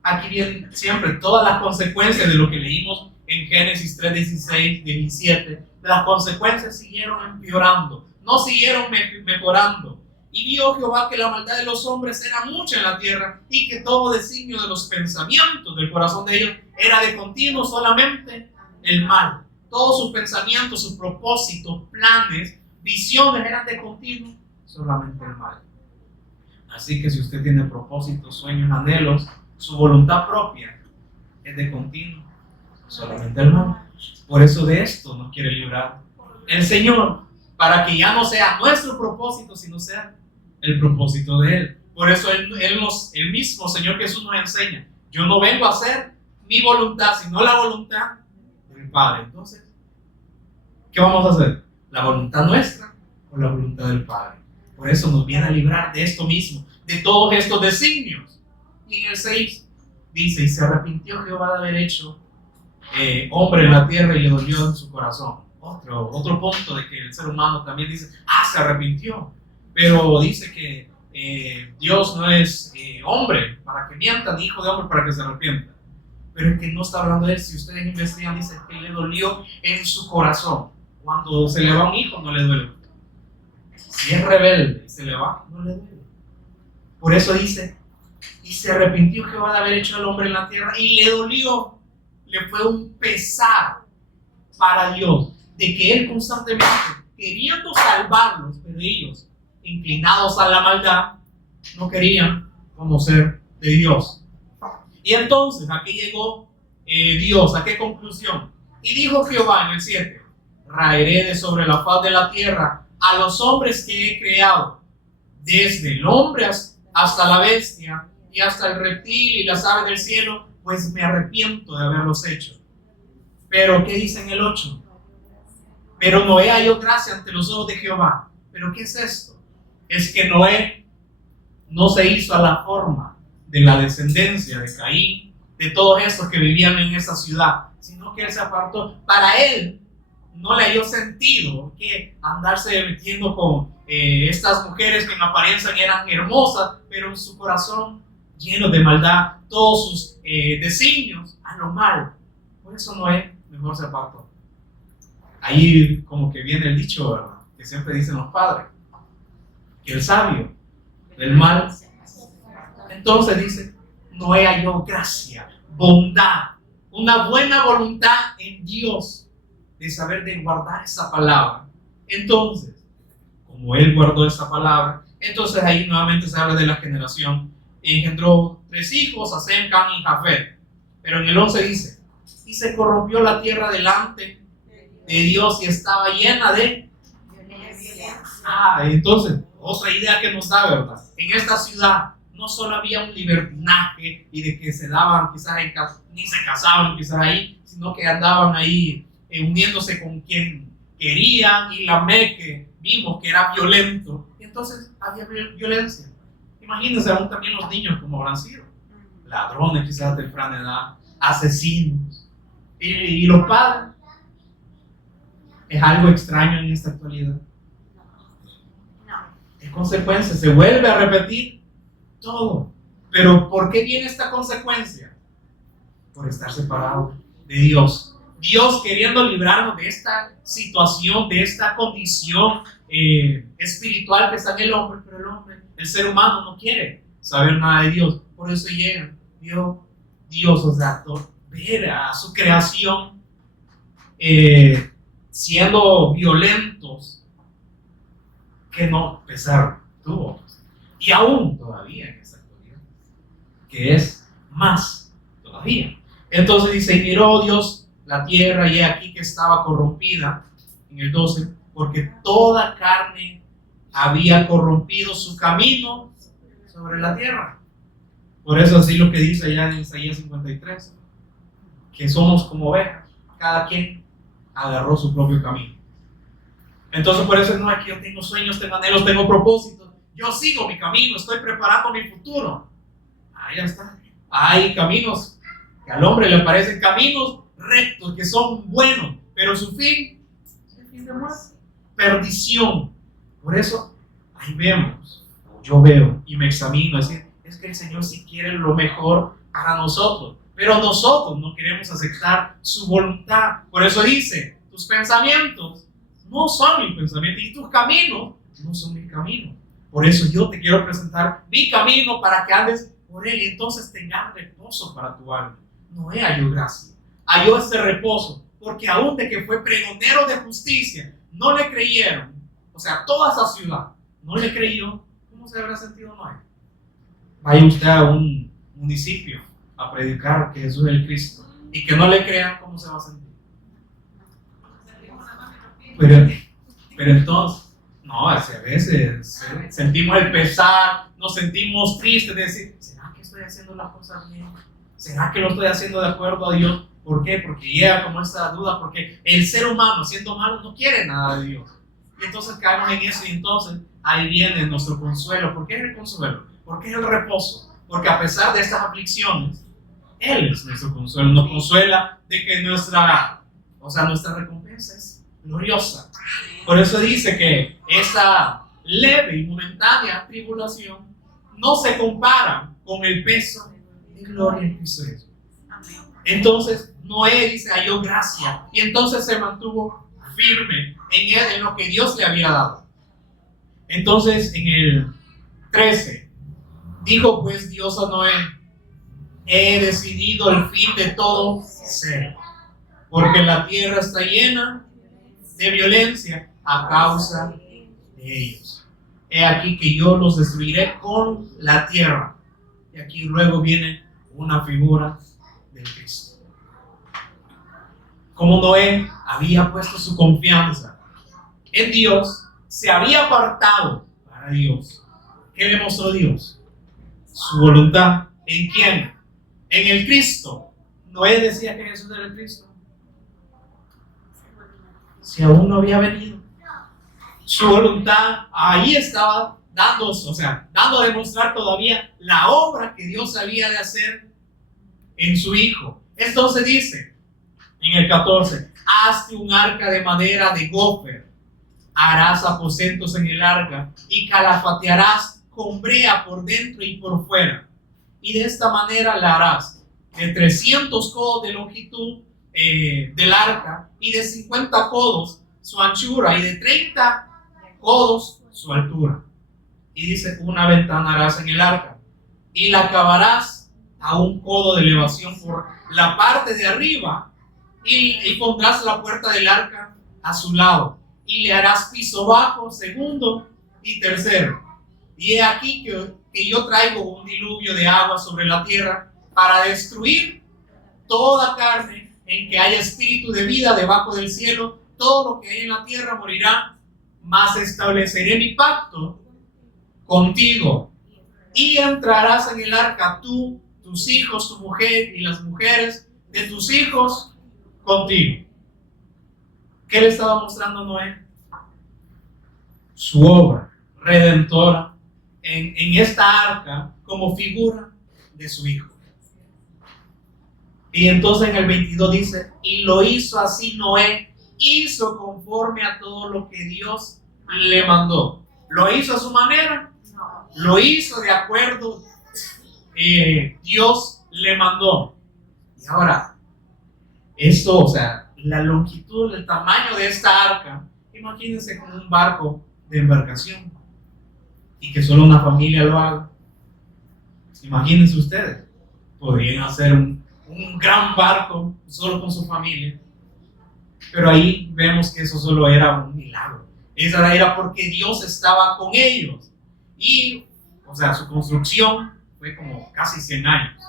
Aquí vienen siempre todas las consecuencias de lo que leímos en Génesis 3, 16, 17. Las consecuencias siguieron empeorando, no siguieron mejorando. Y vio Jehová que la maldad de los hombres era mucha en la tierra, y que todo designio de los pensamientos del corazón de ellos era de continuo solamente el mal. Todos sus pensamientos, sus propósitos, planes, visiones eran de continuo solamente el mal. Así que si usted tiene propósitos, sueños, anhelos, su voluntad propia es de continuo solamente el mal. Por eso de esto nos quiere librar el Señor, para que ya no sea nuestro propósito, sino sea el propósito de Él. Por eso el mismo Señor Jesús nos enseña, yo no vengo a hacer mi voluntad, sino la voluntad del Padre. Entonces, ¿qué vamos a hacer? ¿La voluntad nuestra o la voluntad del Padre? Por eso nos viene a librar de esto mismo, de todos estos designios. Y en el 6 dice, y se arrepintió Jehová de haber hecho hombre en la tierra, y le dolió en su corazón. Otro punto de que el ser humano también dice, se arrepintió, pero dice que Dios no es hombre para que mienta, ni hijo de hombre para que se arrepienta. Pero es que no está hablando de él. Si ustedes investigan, dice que le dolió en su corazón. Cuando se le va un hijo, no le duele. Si es rebelde y se le va, no le duele. Por eso dice Y se arrepintió Jehová de haber hecho al hombre en la tierra y le dolió, le fue un pesar para Dios de que él constantemente, queriendo salvarlos, pero ellos, inclinados a la maldad, no querían conocer de Dios. Y entonces aquí llegó Dios, ¿a qué conclusión? Y dijo Jehová en el 7: raeré de sobre la faz de la tierra a los hombres que he creado, desde el hombre hasta la bestia y hasta el reptil y las aves del cielo, pues me arrepiento de haberlos hecho. Pero ¿qué dice en el 8? Pero Noé halló gracia ante los ojos de Jehová. ¿Pero qué es esto? Es que Noé no se hizo a la forma de la descendencia de Caín, de todos estos que vivían en esa ciudad, sino que él se apartó. Para él no le halló sentido que andarse metiendo con estas mujeres que en apariencia eran hermosas, pero en su corazón lleno de maldad, todos sus designios a lo mal. Por eso Noé mejor se apartó. Ahí como que viene el dicho, ¿verdad?, que siempre dicen los padres, que el sabio del mal. Entonces dice, Noé halló gracia, bondad, una buena voluntad en Dios de saber de guardar esa palabra. Entonces, como él guardó esa palabra, entonces ahí nuevamente se habla de la generación. Engendró 3 hijos, a Sem, Cam y Jafet. Pero en el 11 dice, y se corrompió la tierra delante de Dios y estaba llena de violencia. Entonces, otra idea que nos da, ¿verdad? En esta ciudad no solo había un libertinaje y de que se daban quizás ni se casaban quizás ahí, sino que andaban ahí uniéndose con quien querían, y Lamec, que vimos que era violento, y entonces había violencia. Imagínense aún también los niños como habrán sido, ladrones quizás a temprana edad, asesinos, y los padres. ¿Es algo extraño en esta actualidad? No. En consecuencia, se vuelve a repetir todo. Pero ¿por qué viene esta consecuencia? Por estar separado de Dios. Dios queriendo librarnos de esta situación, de esta condición espiritual que está en el hombre, pero el hombre, el ser humano, no quiere saber nada de Dios. Por eso llega Dios, o sea, ver a su creación siendo violentos, que no pesar tuvo, y aún todavía en esta actualidad, que es más todavía. Entonces dice, y miró Dios la tierra, y he aquí que estaba corrompida, en el 12, porque toda carne había corrompido su camino sobre la tierra. Por eso así lo que dice allá en Isaías 53, que somos como ovejas, cada quien agarró su propio camino. Entonces por eso no es que yo tengo sueños, tengo anhelos, tengo propósitos, yo sigo mi camino, estoy preparando mi futuro. Ahí está. Hay caminos que al hombre le parecen caminos rectos, que son buenos, pero su fin es el fin de muerte, perdición. Por eso ahí vemos, yo veo y me examino, es decir, es que el Señor sí quiere lo mejor para nosotros, pero nosotros no queremos aceptar su voluntad. Por eso dice, tus pensamientos no son mis pensamientos y tus caminos no son mis caminos. Por eso yo te quiero presentar mi camino para que andes por él y entonces tengas reposo para tu alma. Noé halló gracia, halló este reposo, porque aún de que fue pregonero de justicia, no le creyeron. O sea, toda esa ciudad no le creyó. ¿Cómo se habrá sentido Noé? Vaya usted a un municipio a predicar que Jesús es el Cristo y que no le crean, ¿cómo se va a sentir? Pero entonces, no, a veces sentimos el pesar, nos sentimos tristes de decir, ¿será que estoy haciendo las cosas bien? ¿Será que lo estoy haciendo de acuerdo a Dios? ¿Por qué? Porque llega como esta duda, porque el ser humano, siendo malo, no quiere nada de Dios. Y entonces caemos en eso y entonces ahí viene nuestro consuelo. ¿Por qué es el consuelo? ¿Por qué es el reposo? Porque a pesar de estas aflicciones, Él es nuestro consuelo. Nos consuela de que nuestra recompensa es gloriosa. Por eso dice que esa leve y momentánea tribulación no se compara con el peso de gloria en Cristo Jesús. Entonces Noé dice, halló gracia, y entonces se mantuvo firme en él, en lo que Dios le había dado. Entonces en el 13 Dijo pues Dios a Noé: he decidido el fin de todo ser, porque la tierra está llena de violencia a causa de ellos. He aquí que yo los destruiré con la tierra. Y aquí luego viene una figura del Cristo. Como Noé había puesto su confianza en Dios, se había apartado para Dios. ¿Qué le mostró Dios? Su voluntad. ¿En quién? En el Cristo. Noé decía que Jesús era el Cristo. Si aún no había venido. Su voluntad ahí estaba dando a demostrar todavía la obra que Dios había de hacer en su Hijo. Entonces dice en el 14: hazte un arca de madera de gofer, harás aposentos en el arca y calafatearás con brea por dentro y por fuera, y de esta manera la harás de 300 codos de longitud del arca, y de 50 codos su anchura, y de 30 codos su altura. Y dice: una ventana harás en el arca, y la acabarás a 1 codo de elevación por la parte de arriba, y pondrás la puerta del arca a su lado, y le harás piso bajo, segundo y tercero. Y he aquí que yo traigo un diluvio de agua sobre la tierra para destruir toda carne en que haya espíritu de vida debajo del cielo. Todo lo que hay en la tierra morirá, mas estableceré mi pacto contigo, y entrarás en el arca tú, tus hijos, tu mujer y las mujeres de tus hijos contigo. ¿Qué le estaba mostrando Noé? Su obra redentora en esta arca como figura de su Hijo. Y entonces en el 22 dice: y lo hizo así Noé, hizo conforme a todo lo que Dios le mandó. ¿Lo hizo a su manera? No. Lo hizo de acuerdo. Dios le mandó. Y ahora, esto, la longitud, el tamaño de esta arca, imagínense como un barco de embarcación y que solo una familia lo haga. Imagínense ustedes, podrían hacer un gran barco solo con su familia, pero ahí vemos que eso solo era un milagro. Esa era porque Dios estaba con ellos, y su construcción fue como casi 100 años.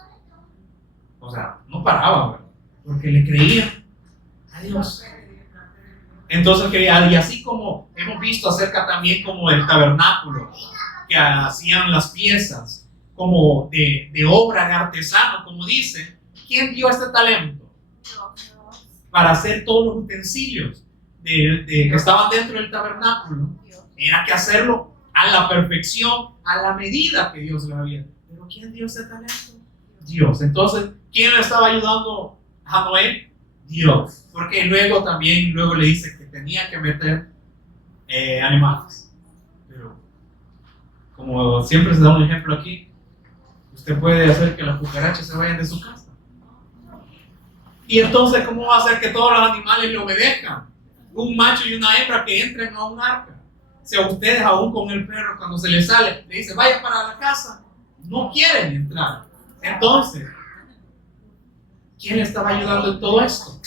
No paraba, ¿verdad? Porque le creían a Dios. Entonces, y así como hemos visto acerca también como el tabernáculo, que hacían las piezas como de obra de artesano, como dice, ¿quién dio este talento? Para hacer todos los utensilios que estaban dentro del tabernáculo. Era que hacerlo a la perfección, a la medida que Dios le había. ¿Pero quién dio ese talento? Dios. Entonces, ¿quién le estaba ayudando a Noé? Dios. Porque luego le dice que tenía que meter animales. Pero como siempre se da un ejemplo aquí, usted puede hacer que las cucarachas se vayan de su casa. Y entonces, ¿cómo va a hacer que todos los animales le obedezcan? Un macho y una hembra que entren a un arca. Si a ustedes, aún con el perro, cuando se les sale, le dice: vaya para la casa, no quieren entrar. Entonces, ¿quién le estaba ayudando en todo esto?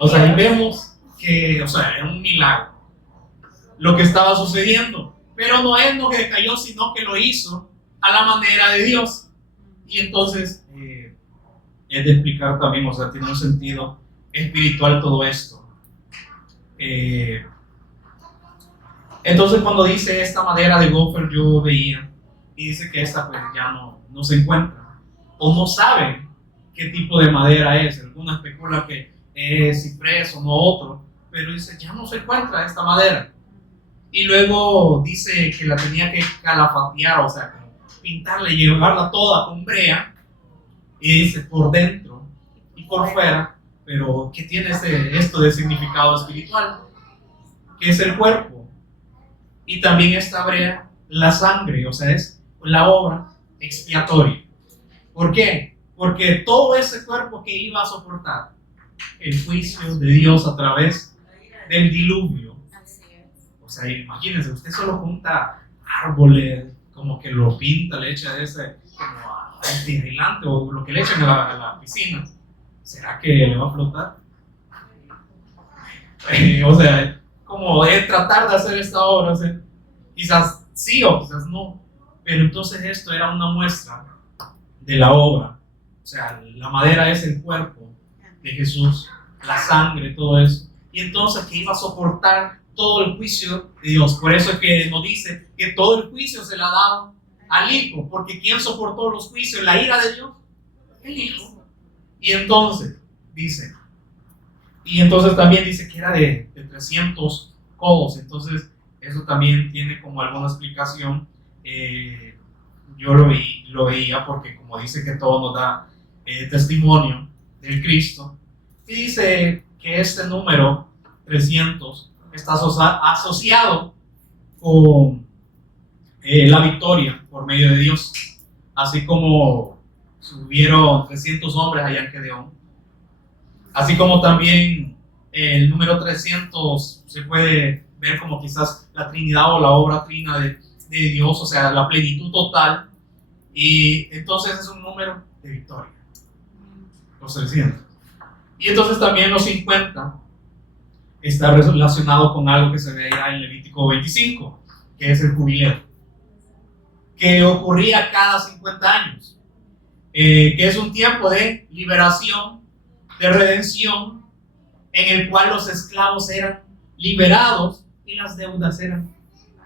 Y vemos que, era un milagro lo que estaba sucediendo. Pero Noé no se cayó, sino que lo hizo a la manera de Dios. Y entonces, es de explicar también, tiene un sentido espiritual todo esto. Entonces, cuando dice esta madera de gofer, yo veía, y dice que esta pues ya no se encuentra, o no saben qué tipo de madera es. Alguna especula que es ciprés o no otro, pero dice: ya no se encuentra esta madera. Y luego dice que la tenía que calafatear, pintarla y llevarla toda con brea, y dice por dentro y por fuera. Pero ¿qué tiene esto de significado espiritual? Que es el cuerpo, y también esta brea, la sangre, es la obra expiatoria. ¿Por qué? Porque todo ese cuerpo que iba a soportar el juicio de Dios a través del diluvio. Imagínense, usted solo junta árboles, como que lo pinta, le echa ese como antiailante o lo que le echan a la piscina. ¿Será que le va a flotar? O sea, como de tratar de hacer esta obra, o sea, quizás sí o quizás no, pero entonces esto era una muestra de la obra. O sea, la madera es el cuerpo de Jesús, la sangre, todo eso. Y entonces que iba a soportar todo el juicio de Dios. Por eso es que nos dice que todo el juicio se le ha dado al Hijo, porque ¿quién soportó los juicios, la ira de Dios? El Hijo. Y entonces dice, también dice que era de 300 codos. Entonces eso también tiene como alguna explicación. Yo lo veía porque como dice que todo nos da testimonio del Cristo, y dice que este número 300 está asociado con la victoria por medio de Dios, así como subieron 300 hombres allá en Gedeón, así como también el número 300 se puede ver como quizás la Trinidad o la obra trina de Dios, o sea, la plenitud total, y entonces es un número de victoria, los 300. Y entonces también los 50 está relacionado con algo que se ve allá en Levítico 25, que es el jubileo, que ocurría cada 50 años, que es un tiempo de liberación, de redención, en el cual los esclavos eran liberados y las deudas eran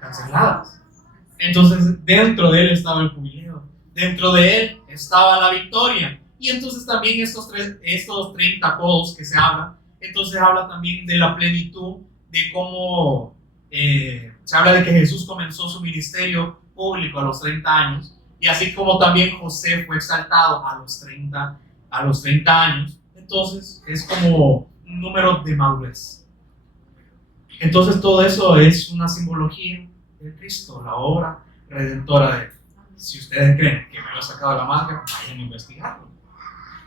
canceladas. Entonces dentro de él estaba el jubileo, dentro de él estaba la victoria. Y entonces también estos 30 codos que se habla, entonces habla también de la plenitud, de cómo se habla de que Jesús comenzó su ministerio público a los 30 años, y así como también José fue exaltado a los 30 años. Entonces es como un número de madurez. Entonces todo eso es una simbología de Cristo, la obra redentora de él. Si ustedes creen que me lo he sacado de la manga, vayan a investigarlo.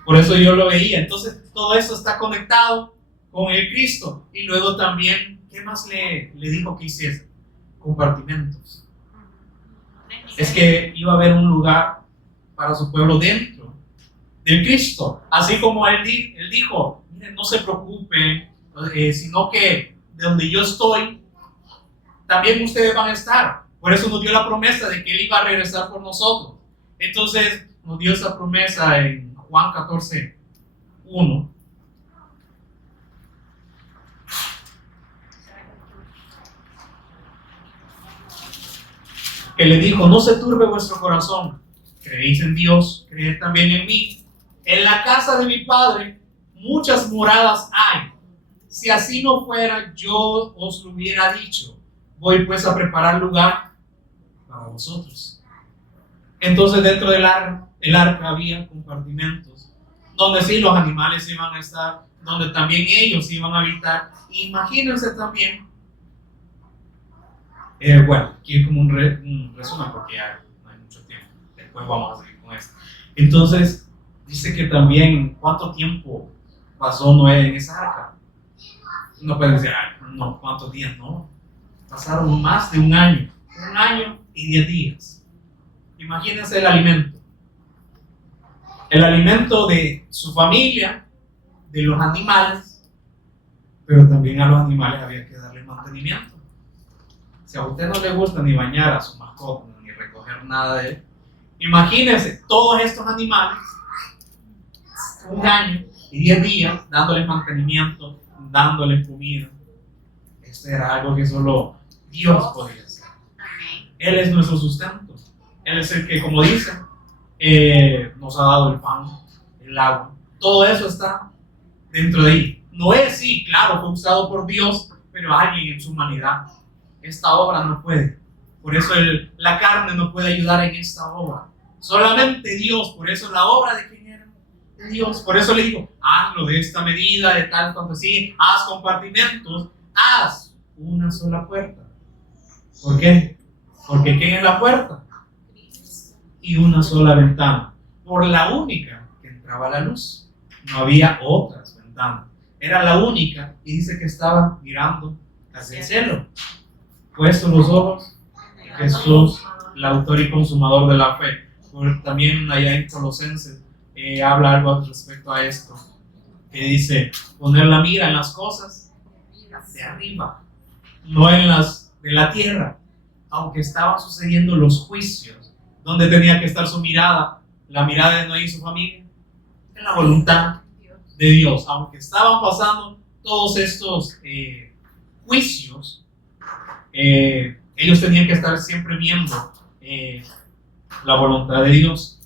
Por eso yo lo veía. Entonces todo eso está conectado con el Cristo. Y luego también, ¿qué más le dijo que hiciese? Compartimentos. Es que iba a haber un lugar para su pueblo dentro del Cristo. Así como él dijo, miren, no se preocupen, sino que de donde yo estoy, también ustedes van a estar. Por eso nos dio la promesa de que Él iba a regresar por nosotros. Entonces nos dio esa promesa en Juan 14:1. Que le dijo, no se turbe vuestro corazón, creéis en Dios, creed también en mí. En la casa de mi Padre muchas moradas hay. Si así no fuera, yo os lo hubiera dicho. Voy pues a preparar lugar para vosotros. Entonces dentro del arca había compartimentos donde sí los animales iban a estar, donde también ellos iban a habitar. Imagínense también, bueno, aquí como un resumen porque ya no hay mucho tiempo, después vamos a seguir con esto. Entonces dice que también cuánto tiempo pasó Noé en esa arca. No pueden decir, no, cuántos días, no, pasaron más de un año y 10 días. Imagínense el alimento de su familia, de los animales, pero también a los animales había que darle mantenimiento. Si a usted no le gusta ni bañar a su mascota, ni recoger nada de él, imagínense todos estos animales, un año y 10 días, dándoles mantenimiento, dándoles comida. Esto era algo que solo Dios podía hacer. Él es nuestro sustento. Él es el que, como dice, nos ha dado el pan, el agua. Todo eso está dentro de ahí. Noé sí, claro, fue usado por Dios, pero alguien en su humanidad. Esta obra no puede. Por eso la carne no puede ayudar en esta obra. Solamente Dios. Por eso la obra de quién era? De Dios. Por eso le digo, hazlo de esta medida, de tal cuanto así, haz compartimentos, haz una sola puerta. ¿Por qué? Porque ¿quién es la puerta? Y una sola ventana. Por la única que entraba la luz. No había otras ventanas. Era la única y dice que estaba mirando hacia el cielo. Puestos los ojos Jesús, el autor y consumador de la fe. También allá en Colosenses habla algo al respecto a esto, que dice poner la mira en las cosas de arriba, no en las de la tierra. Aunque estaban sucediendo los juicios, ¿dónde tenía que estar su mirada? La mirada de Noé y su familia, en la voluntad de Dios. Aunque estaban pasando todos estos juicios, ellos tenían que estar siempre viendo la voluntad de Dios.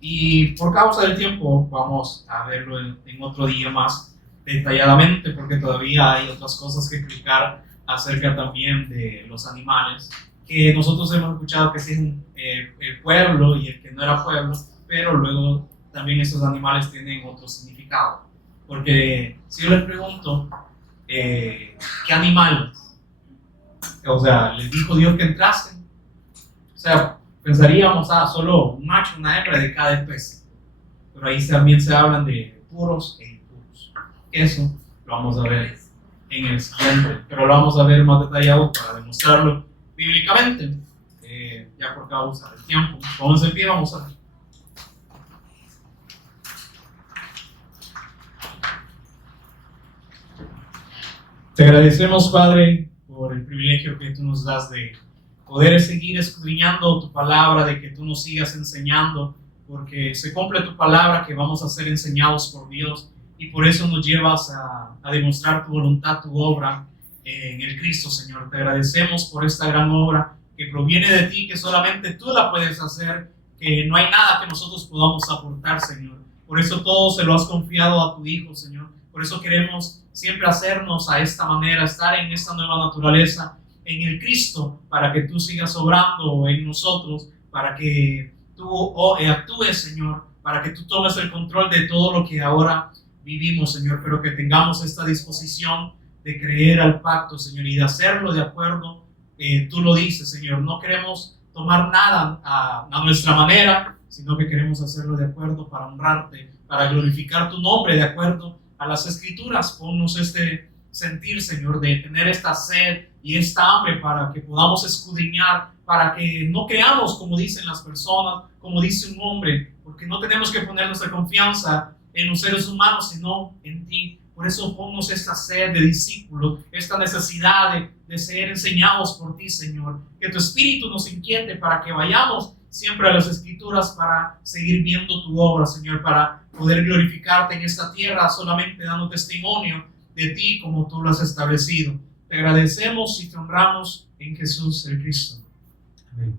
Y por causa del tiempo vamos a verlo en otro día más detalladamente, porque todavía hay otras cosas que explicar acerca también de los animales, que nosotros hemos escuchado que sí es el pueblo y el que no era pueblo, pero luego también estos animales tienen otro significado. Porque si yo les pregunto, ¿qué animales? O sea, les dijo Dios que entrasen. O sea, pensaríamos, solo un macho, una hembra de cada especie. Pero ahí también se hablan de puros e impuros. Eso lo vamos a ver en el siguiente, pero lo vamos a ver más detallado para demostrarlo bíblicamente, ya por causa del tiempo. Vamos en pie, vamos a ver. Te agradecemos, Padre, por el privilegio que tú nos das de poder seguir escudriñando tu palabra, de que tú nos sigas enseñando, porque se cumple tu palabra que vamos a ser enseñados por Dios, y por eso nos llevas a demostrar tu voluntad, tu obra en el Cristo, Señor. Te agradecemos por esta gran obra que proviene de ti, que solamente tú la puedes hacer, que no hay nada que nosotros podamos aportar, Señor. Por eso todo se lo has confiado a tu Hijo, Señor. Por eso queremos siempre hacernos a esta manera, estar en esta nueva naturaleza, en el Cristo, para que tú sigas obrando en nosotros, para que tú actúes, Señor, para que tú tomes el control de todo lo que ahora vivimos, Señor, pero que tengamos esta disposición de creer al pacto, Señor, y de hacerlo de acuerdo, tú lo dices, Señor. No queremos tomar nada a nuestra manera, sino que queremos hacerlo de acuerdo para honrarte, para glorificar tu nombre, de acuerdo a las Escrituras. Ponnos este sentir, Señor, de tener esta sed y esta hambre para que podamos escudriñar, para que no creamos como dicen las personas, como dice un hombre, porque no tenemos que poner nuestra confianza en los seres humanos, sino en ti. Por eso ponnos esta sed de discípulos, esta necesidad de ser enseñados por ti, Señor. Que tu Espíritu nos inquiete para que vayamos siempre a las Escrituras para seguir viendo tu obra, Señor, para poder glorificarte en esta tierra, solamente dando testimonio de ti como tú lo has establecido. Te agradecemos y te honramos en Jesús el Cristo. Amén.